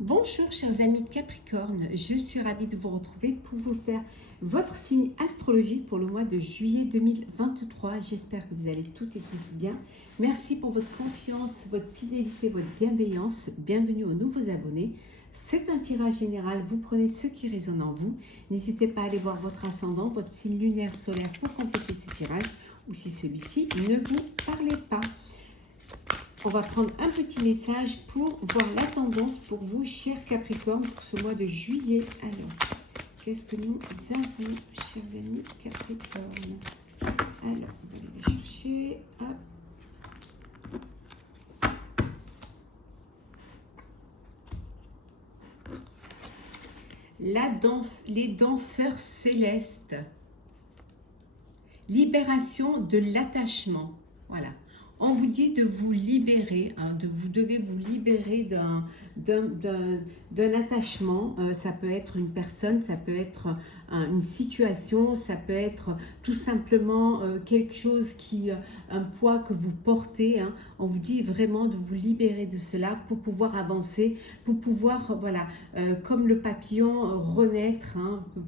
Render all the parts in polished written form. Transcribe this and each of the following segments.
Bonjour chers amis Capricorne, je suis ravie de vous retrouver pour vous faire votre signe astrologique pour le mois de juillet 2023. J'espère que vous allez toutes et tous bien. Merci pour votre confiance, votre fidélité, votre bienveillance. Bienvenue aux nouveaux abonnés. C'est un tirage général, vous prenez ce qui résonne en vous. N'hésitez pas à aller voir votre ascendant, votre signe lunaire solaire pour compléter ce tirage ou si celui-ci ne vous parlait pas. On va prendre un petit message pour voir la tendance pour vous, chers Capricorne, pour ce mois de juillet. Alors, qu'est-ce que nous avons, chers amis Capricorne? Alors, on va aller les chercher. Hop. La danse, les danseurs célestes. Libération de l'attachement. Voilà. On vous dit de vous libérer, vous devez vous libérer d'un attachement. Ça peut être une personne, ça peut être une situation, ça peut être tout simplement quelque chose un poids que vous portez. On vous dit vraiment de vous libérer de cela pour pouvoir avancer, pour pouvoir, voilà, comme le papillon, renaître,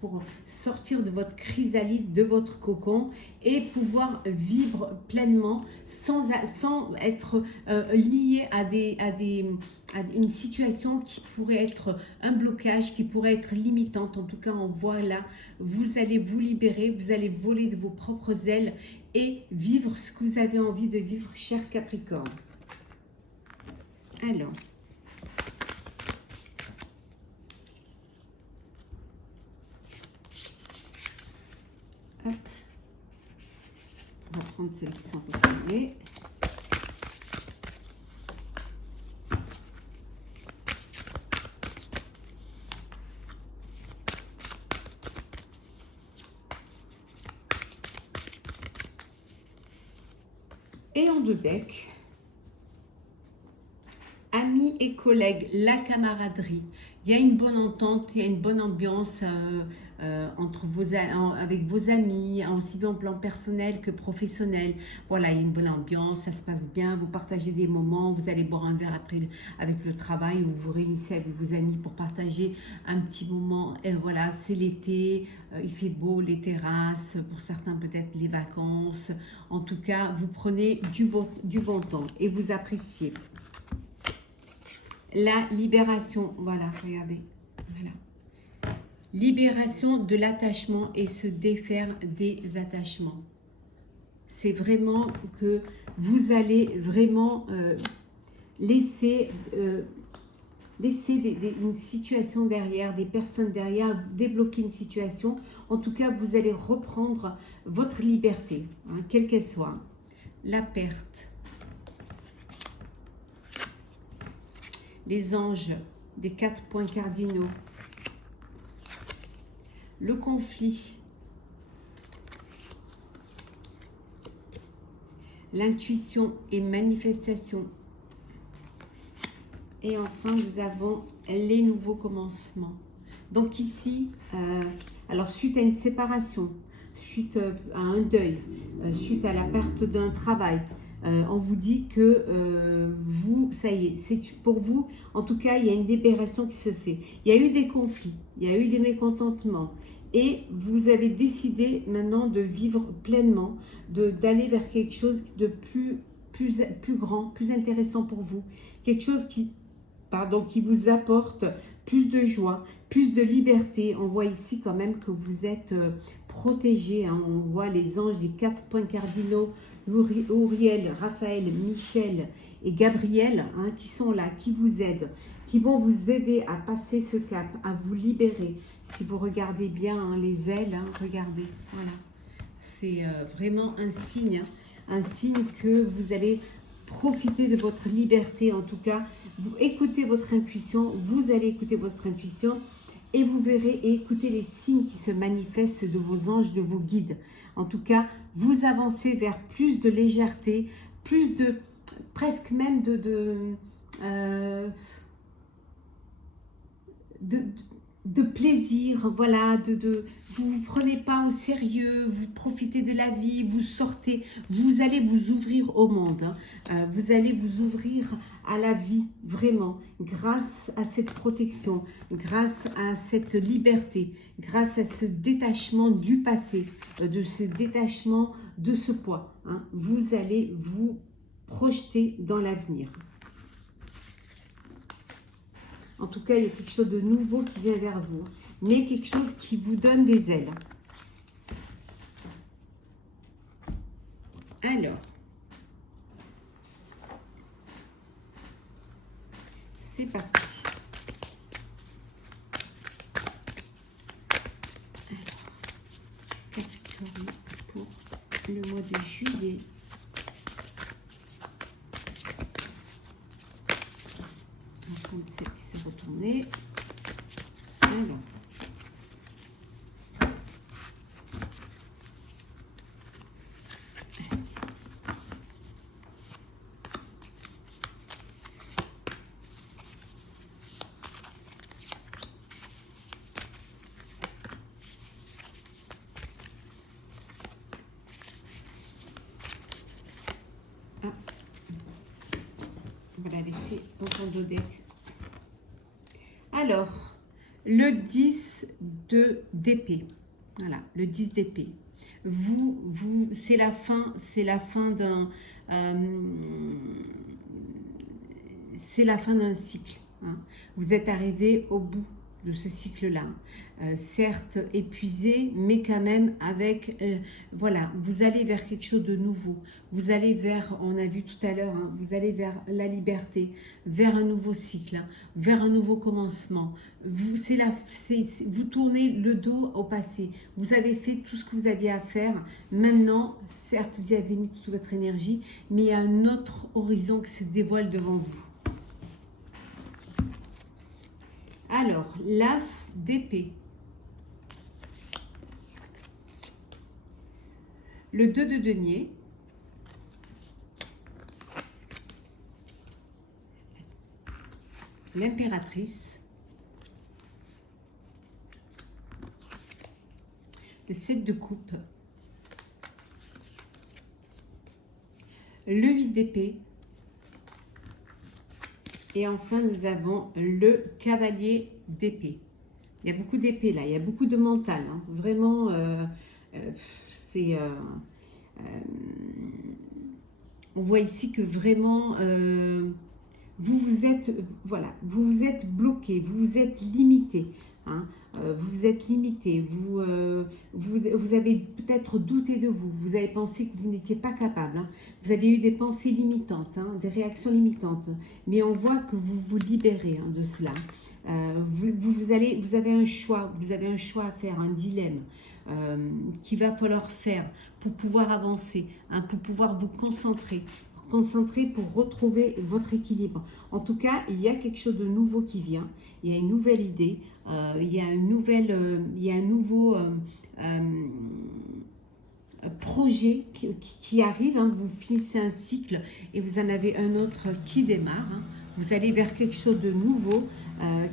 pour sortir de votre chrysalide, de votre cocon et pouvoir vivre pleinement sans être lié à une situation qui pourrait être un blocage, qui pourrait être limitante. En tout cas, on voit là, vous allez vous libérer, vous allez voler de vos propres ailes et vivre ce que vous avez envie de vivre, cher Capricorne. Alors, hop. On va prendre celles qui sont reposées. Et en deux decks, amis et collègues, la camaraderie. Il y a une bonne entente, il y a une bonne ambiance avec vos amis, aussi bien en plan personnel que professionnel. Voilà, il y a une bonne ambiance, ça se passe bien, vous partagez des moments, vous allez boire un verre après avec le travail ou vous réunissez avec vos amis pour partager un petit moment. Et voilà, c'est l'été, il fait beau, les terrasses, pour certains peut-être les vacances. En tout cas, vous prenez du bon temps et vous appréciez. La libération, voilà, regardez, voilà. Libération de l'attachement et se défaire des attachements. C'est vraiment que vous allez vraiment laisser une situation derrière, des personnes derrière, débloquer une situation. En tout cas, vous allez reprendre votre liberté, quelle qu'elle soit. La perte. Les anges des 4 points cardinaux, le conflit, l'intuition et manifestation, et enfin nous avons les nouveaux commencements. Donc ici, alors suite à une séparation, suite à un deuil, suite à la perte d'un travail, on vous dit que vous, ça y est, c'est pour vous, en tout cas, il y a une libération qui se fait. Il y a eu des conflits, il y a eu des mécontentements et vous avez décidé maintenant de vivre pleinement, d'aller vers quelque chose de plus grand, plus intéressant pour vous, quelque chose qui vous apporte plus de joie, plus de liberté. On voit ici quand même que vous êtes protégé. On voit les anges des 4 points cardinaux, Uriel, Raphaël, Michel et Gabriel, qui sont là, qui vous aident, qui vont vous aider à passer ce cap, à vous libérer. Si vous regardez bien les ailes, regardez, voilà. C'est vraiment un signe que vous allez profiter de votre liberté. En tout cas, vous écoutez votre intuition, vous allez écouter votre intuition et vous verrez et écoutez les signes qui se manifestent de vos anges, de vos guides. En tout cas, vous avancez vers plus de légèreté, plus de, presque même de plaisir, voilà, vous ne prenez pas au sérieux, vous profitez de la vie, vous sortez, vous allez vous ouvrir au monde, hein. Vous allez vous ouvrir à la vie, vraiment, grâce à cette protection, grâce à cette liberté, grâce à ce détachement du passé, de ce détachement de ce poids, hein. Vous allez vous projeter dans l'avenir. En tout cas, il y a quelque chose de nouveau qui vient vers vous, mais quelque chose qui vous donne des ailes. Alors, c'est parti. Alors, Capricorne pour le mois de juillet. Celle qui s'est retournée. Alors. Ah. On va la laisser dans ton dodex. Alors, le 10 d'épée. Voilà, le 10 d'épée. C'est la fin d'un c'est la fin d'un cycle, hein. Vous êtes arrivé au bout de ce cycle-là, certes épuisé, mais quand même avec, voilà, vous allez vers quelque chose de nouveau, vous allez vers, on a vu tout à l'heure, hein, vous allez vers la liberté, vers un nouveau cycle, hein, vers un nouveau commencement. Vous tournez le dos au passé, vous avez fait tout ce que vous aviez à faire, maintenant, certes, vous y avez mis toute votre énergie, mais il y a un autre horizon qui se dévoile devant vous. Alors, l'as d'épée. Le 2 de denier. L'impératrice. Le 7 de coupe. Le 8 d'épée. Et enfin, nous avons le cavalier d'épée. Il y a beaucoup d'épée là, il y a beaucoup de mental, hein. Vraiment, c'est... on voit ici que vraiment, vous êtes, voilà, vous vous êtes bloqué, vous vous êtes limité, hein. Vous vous êtes limité, vous avez peut-être douté de vous, vous avez pensé que vous n'étiez pas capable, hein. Vous avez eu des pensées limitantes, hein, des réactions limitantes, mais on voit que vous vous libérez, hein, de cela. Vous avez un choix à faire, un dilemme qu'il va falloir faire pour pouvoir avancer, hein, pour pouvoir vous concentrer pour retrouver votre équilibre. En tout cas, il y a quelque chose de nouveau qui vient, il y a une nouvelle idée, il y a un nouveau projet qui arrive, hein. Vous finissez un cycle et vous en avez un autre qui démarre, hein. Vous allez vers quelque chose de nouveau,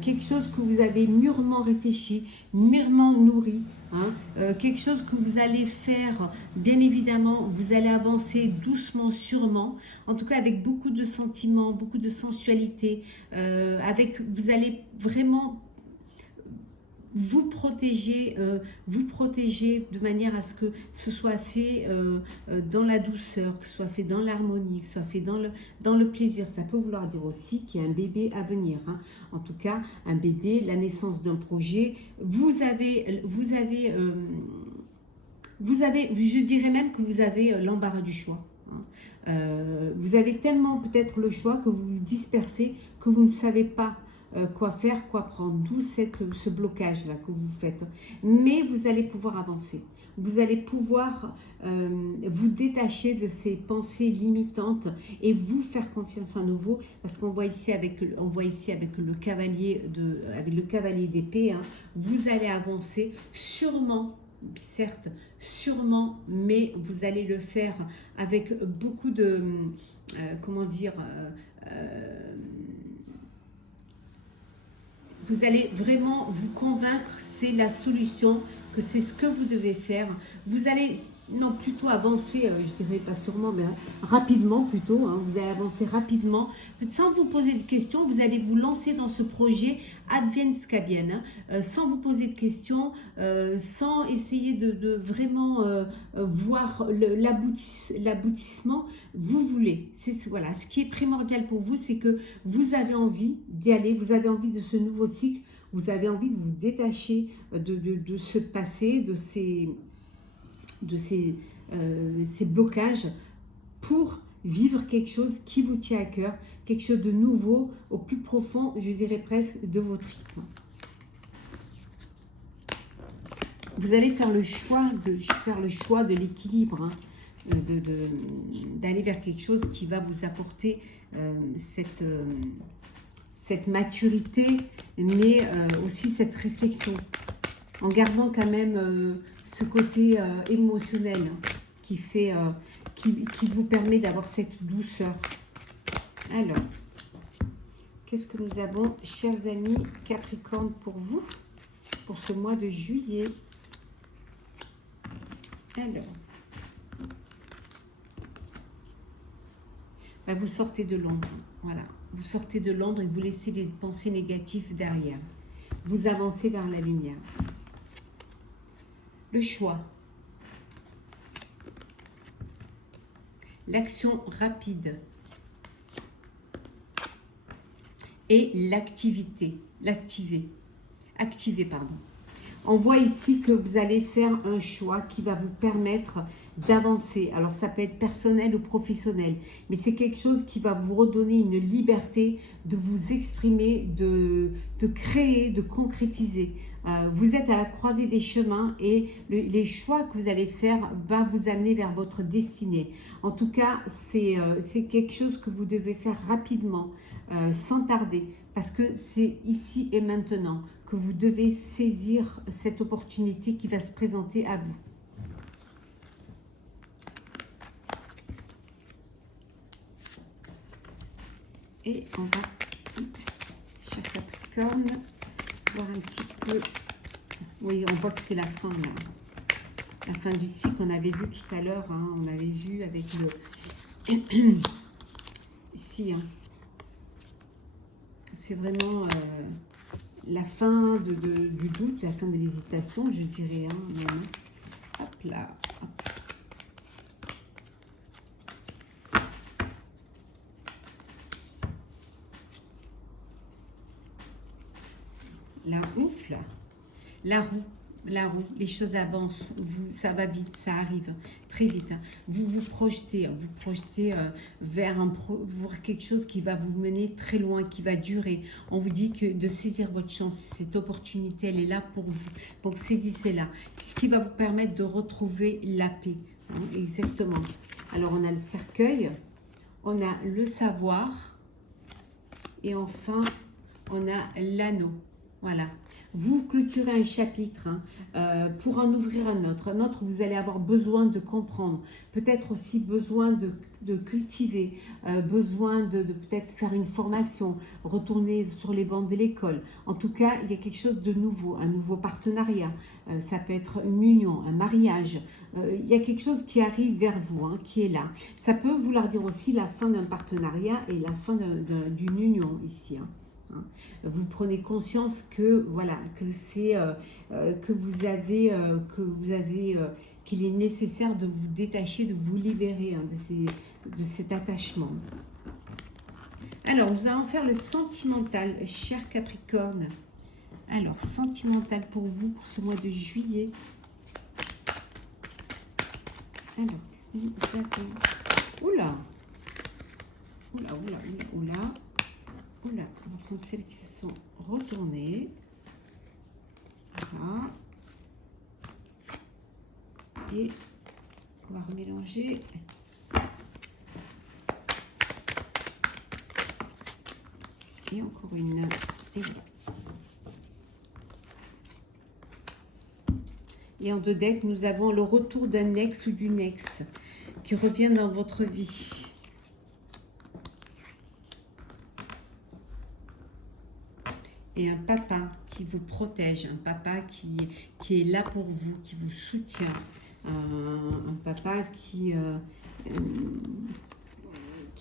quelque chose que vous avez mûrement réfléchi, mûrement nourri, hein. Quelque chose que vous allez faire, bien évidemment, vous allez avancer doucement, sûrement, en tout cas avec beaucoup de sentiments, beaucoup de sensualité, vous allez vraiment vous protéger de manière à ce que ce soit fait dans la douceur, que ce soit fait dans l'harmonie, que ce soit fait dans le plaisir. Ça peut vouloir dire aussi qu'il y a un bébé à venir, hein. En tout cas, un bébé, la naissance d'un projet. Vous avez, je dirais même que vous avez l'embarras du choix, hein. Vous avez tellement peut-être le choix que vous vous dispersez, que vous ne savez pas quoi faire, quoi prendre, d'où ce blocage-là que vous faites. Mais vous allez pouvoir avancer. Vous allez pouvoir vous détacher de ces pensées limitantes et vous faire confiance à nouveau, parce qu'on voit ici avec le cavalier d'épée, hein, vous allez avancer sûrement, certes, sûrement, mais vous allez le faire avec beaucoup de, vous allez vraiment vous convaincre, c'est la solution, que c'est ce que vous devez faire. Vous allez, non, plutôt avancer, je dirais pas sûrement, mais rapidement plutôt, hein, vous allez avancer rapidement, sans vous poser de questions, vous allez vous lancer dans ce projet, advienne ce qu'advienne, hein, sans vous poser de questions, sans essayer de vraiment voir l'aboutissement, vous voulez. Voilà, ce qui est primordial pour vous, c'est que vous avez envie d'y aller, vous avez envie de ce nouveau cycle, vous avez envie de vous détacher de ce passé, de ces blocages pour vivre quelque chose qui vous tient à cœur, quelque chose de nouveau, au plus profond, je dirais presque, de votre rythme. Vous allez faire le choix de l'équilibre, hein, d'aller vers quelque chose qui va vous apporter cette maturité, mais aussi cette réflexion, en gardant quand même ce côté émotionnel qui vous permet d'avoir cette douceur. Alors, qu'est-ce que nous avons, chers amis Capricorne, pour vous, pour ce mois de juillet? Alors, vous sortez de l'ombre, voilà. Vous sortez de l'ombre et vous laissez les pensées négatives derrière. Vous avancez vers la lumière. Le choix. L'action rapide. Et l'activité. Activer, pardon. On voit ici que vous allez faire un choix qui va vous permettre d'avancer. Alors, ça peut être personnel ou professionnel, mais c'est quelque chose qui va vous redonner une liberté de vous exprimer, de créer, de concrétiser. Vous êtes à la croisée des chemins et les choix que vous allez faire va vous amener vers votre destinée. En tout cas, c'est quelque chose que vous devez faire rapidement, sans tarder, parce que c'est ici et maintenant que vous devez saisir cette opportunité qui va se présenter à vous. Et on va, cher Capricorne, voir un petit peu. Oui, on voit que c'est la fin, là. La fin du cycle, on avait vu tout à l'heure, hein, on avait vu avec le... Ici, hein. C'est vraiment la fin du doute, la fin de l'hésitation, je dirais. Hein, même. Hop là, hop. La roue, les choses avancent, ça va vite, ça arrive très vite. Vous vous projetez vers quelque chose qui va vous mener très loin, qui va durer. On vous dit que de saisir votre chance, cette opportunité, elle est là pour vous. Donc saisissez-la. C'est ce qui va vous permettre de retrouver la paix. Hein, exactement. Alors on a le cercueil, on a le savoir et enfin on a l'anneau. Voilà. Vous clôturez un chapitre, hein, pour en ouvrir un autre. Un autre, vous allez avoir besoin de comprendre. Peut-être aussi besoin de cultiver, besoin de peut-être faire une formation, retourner sur les bancs de l'école. En tout cas, il y a quelque chose de nouveau, un nouveau partenariat. Ça peut être une union, un mariage. Il y a quelque chose qui arrive vers vous, hein, qui est là. Ça peut vouloir dire aussi la fin d'un partenariat et la fin d'une union ici, hein. Vous prenez conscience que voilà, que c'est qu'il est nécessaire de vous détacher, de vous libérer, hein, de cet attachement. Alors, nous allons faire le sentimental, cher Capricorne. Alors, sentimental pour vous pour ce mois de juillet. Alors, qu'est-ce que vous avez? Oula, oula, oula, oula, oula. Oula, on va prendre celles qui se sont retournées. Voilà. Et on va remélanger. Et encore une. Et voilà. Et en deux decks, nous avons le retour d'un ex ou d'une ex qui revient dans votre vie. et un papa qui vous protège, un papa qui est là pour vous, qui vous soutient, un papa qui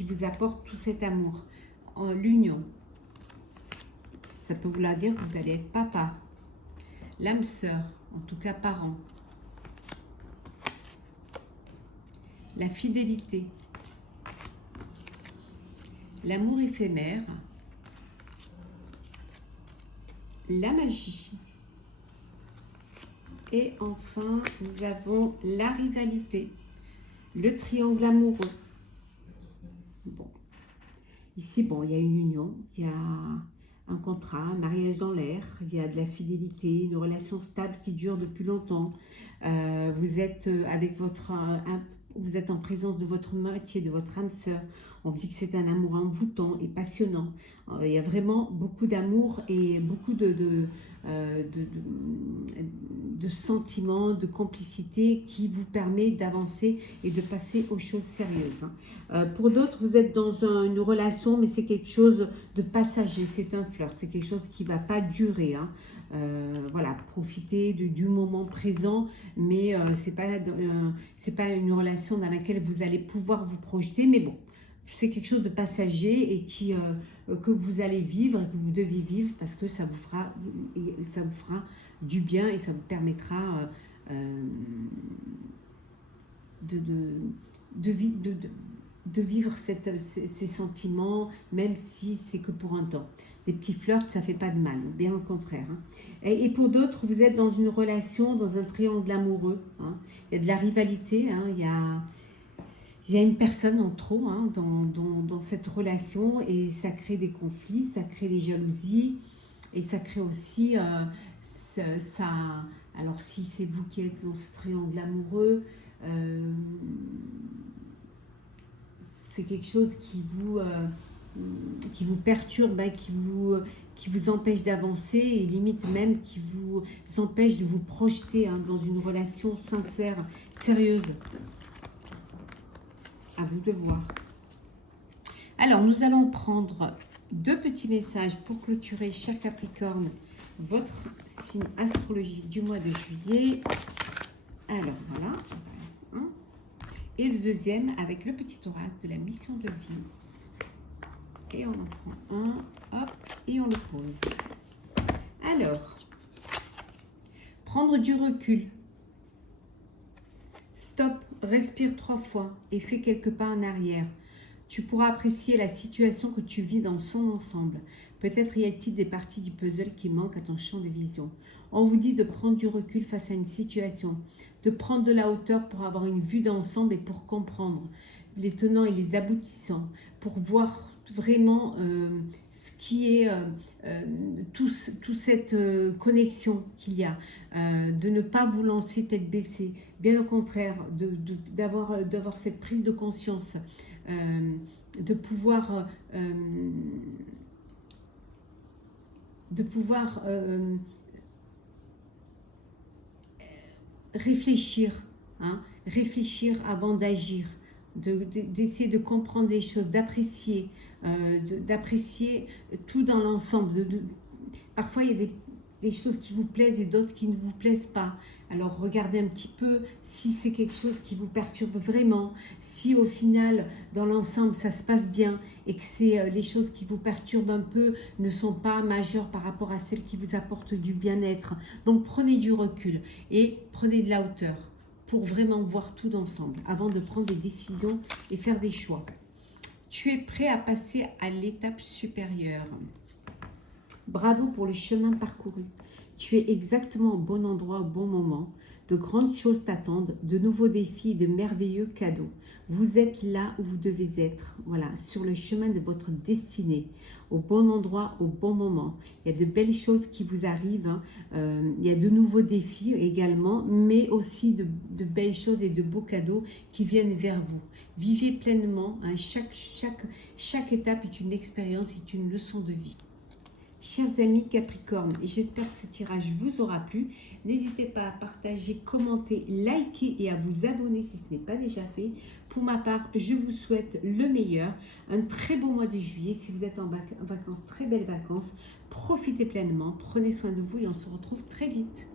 vous apporte tout cet amour. L'union, ça peut vouloir dire que vous allez être papa, l'âme sœur, en tout cas parent. La fidélité, l'amour éphémère, la magie. Et enfin, nous avons la rivalité, le triangle amoureux. Bon. Ici, bon, il y a une union, il y a un contrat, un mariage dans l'air, il y a de la fidélité, une relation stable qui dure depuis longtemps. Vous êtes vous êtes en présence de votre moitié, de votre âme sœur. On dit que c'est un amour envoûtant et passionnant. Il y a vraiment beaucoup d'amour et beaucoup de sentiments, de complicité qui vous permet d'avancer et de passer aux choses sérieuses. Pour d'autres, vous êtes dans une relation, mais c'est quelque chose de passager, c'est un flirt, c'est quelque chose qui ne va pas durer. Voilà, profitez du moment présent, mais c'est pas une relation dans laquelle vous allez pouvoir vous projeter, mais bon, c'est quelque chose de passager et que vous allez vivre et que vous devez vivre parce que ça vous fera du bien et ça vous permettra de vivre ces sentiments, même si c'est que pour un temps. Des petits flirts, ça fait pas de mal, bien au contraire. Et pour d'autres, vous êtes dans une relation, dans un triangle amoureux. Il y a de la rivalité, il y a une personne en trop dans cette relation et ça crée des conflits, ça crée des jalousies et ça crée aussi alors si c'est vous qui êtes dans ce triangle amoureux, c'est quelque chose qui vous perturbe, qui vous empêche d'avancer et limite même qui vous empêche de vous projeter dans une relation sincère, sérieuse. À vous de voir. Alors, nous allons prendre 2 petits messages pour clôturer, cher Capricorne, votre signe astrologique du mois de juillet. Alors, voilà. Et le deuxième avec le petit oracle de la mission de vie. Et on en prend un, hop, et on le pose. Alors, prendre du recul. Stop, respire 3 fois et fais quelques pas en arrière. Tu pourras apprécier la situation que tu vis dans son ensemble. Peut-être y a-t-il des parties du puzzle qui manquent à ton champ de vision. On vous dit de prendre du recul face à une situation, de prendre de la hauteur pour avoir une vue d'ensemble et pour comprendre les tenants et les aboutissants, pour voir vraiment ce qui est toute cette connexion qu'il y a, de ne pas vous lancer tête baissée, bien au contraire, d'avoir cette prise de conscience, de pouvoir réfléchir, réfléchir avant d'agir, d'essayer de comprendre les choses, d'apprécier tout dans l'ensemble. Parfois, il y a des choses qui vous plaisent et d'autres qui ne vous plaisent pas. Alors, regardez un petit peu si c'est quelque chose qui vous perturbe vraiment, si au final, dans l'ensemble, ça se passe bien et que les choses qui vous perturbent un peu ne sont pas majeures par rapport à celles qui vous apportent du bien-être. Donc, prenez du recul et prenez de la hauteur pour vraiment voir tout d'ensemble avant de prendre des décisions et faire des choix. Tu es prêt à passer à l'étape supérieure. Bravo pour le chemin parcouru. Tu es exactement au bon endroit au bon moment. De grandes choses t'attendent, de nouveaux défis, de merveilleux cadeaux. Vous êtes là où vous devez être, voilà, sur le chemin de votre destinée, au bon endroit, au bon moment. Il y a de belles choses qui vous arrivent, il y a de nouveaux défis également, mais aussi de belles choses et de beaux cadeaux qui viennent vers vous. Vivez pleinement, chaque étape est une expérience, est une leçon de vie. Chers amis Capricorne, j'espère que ce tirage vous aura plu. N'hésitez pas à partager, commenter, liker et à vous abonner si ce n'est pas déjà fait. Pour ma part, je vous souhaite le meilleur, un très beau mois de juillet. Si vous êtes en vacances, très belles vacances, profitez pleinement, prenez soin de vous et on se retrouve très vite.